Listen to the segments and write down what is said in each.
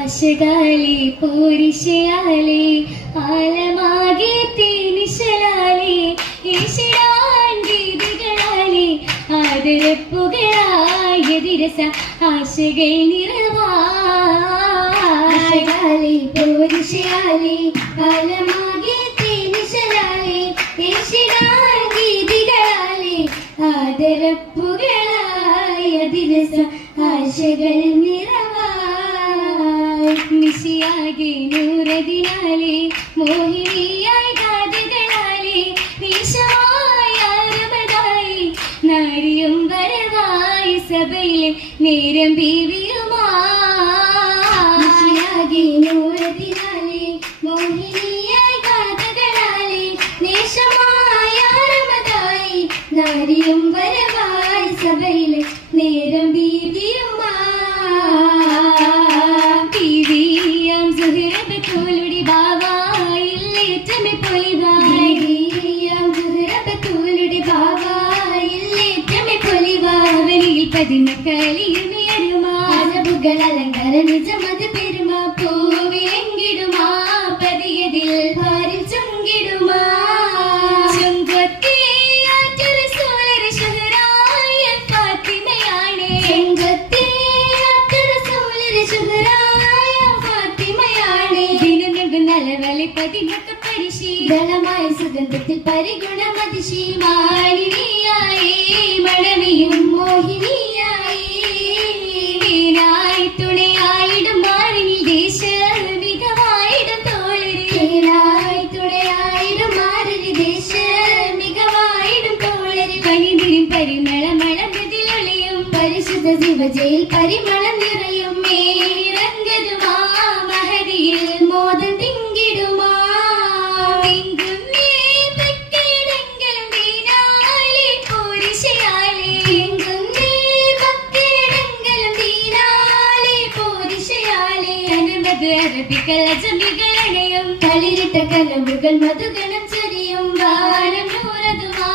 ആശകാലി പോരിശയാലി ആലമാകെ തേനിശലാലി ഈശിടാൻ ഗീതികളാലി ആദരപ്പുകളായതിരസ ആശകൾ നിറവാശകാലി പോരിശയാലി ആലമാകെ തേനിശലാലി ഈശിടാൻ ഗീതികളാലി ആദരപ്പുകളായതിരസ ആശകൾ നിശിയാകെ നൂറതിനാലെ മോഹിനിയായി ഗാഥകളാലെ വിഷമായ രമതായി നാരിയും വരവായി സഭയിലെ നേരം ബീവിയുമാശിയാകെ നൂറതിനാലെ മോഹിനിയായി ഗാഥകളാലെ നേശമായ രമതായി നാരിയും വരവായി സഭയിലെ നേരം ബീവിയുമാ അലങ്കാര നിജമത് പെരുമ പൂവിലെങ്കിടുമാ പതിയതിൽ ഭാരിൽ ചുങ്കിടുമാ പരിശീലമായ സുഗന്ധത്തിൽ പരിഗുണമതിശി മാലിനിയായി മണവിയും മോഹിനിയായി തുണയായിടും മാറിനിൽ ദേശ മികവായിടും തോളരി തുണയായിടും മാറിനി ദേശ മികവായിടും തോളരി പനിതിരും പരിമളമളമതിലൊളിയും പരിശുദ്ധ ശിവജയിൽ പരിമളം നിറയും മേരംഗതുമാ മഹതിയിൽ മോദം തിങ്കിടുമാ അറബികളജമികളണയും കളിരിട്ട കലവുകൾ മധുഗണം ചൊരിയും വാനം നൂറതുമാ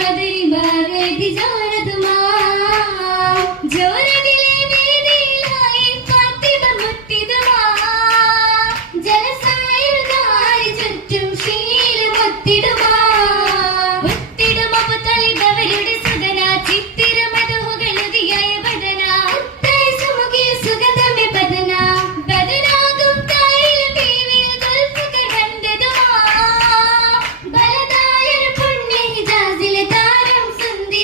ബദരിമാവേദി ജോരതുമാ ജോരതിലെ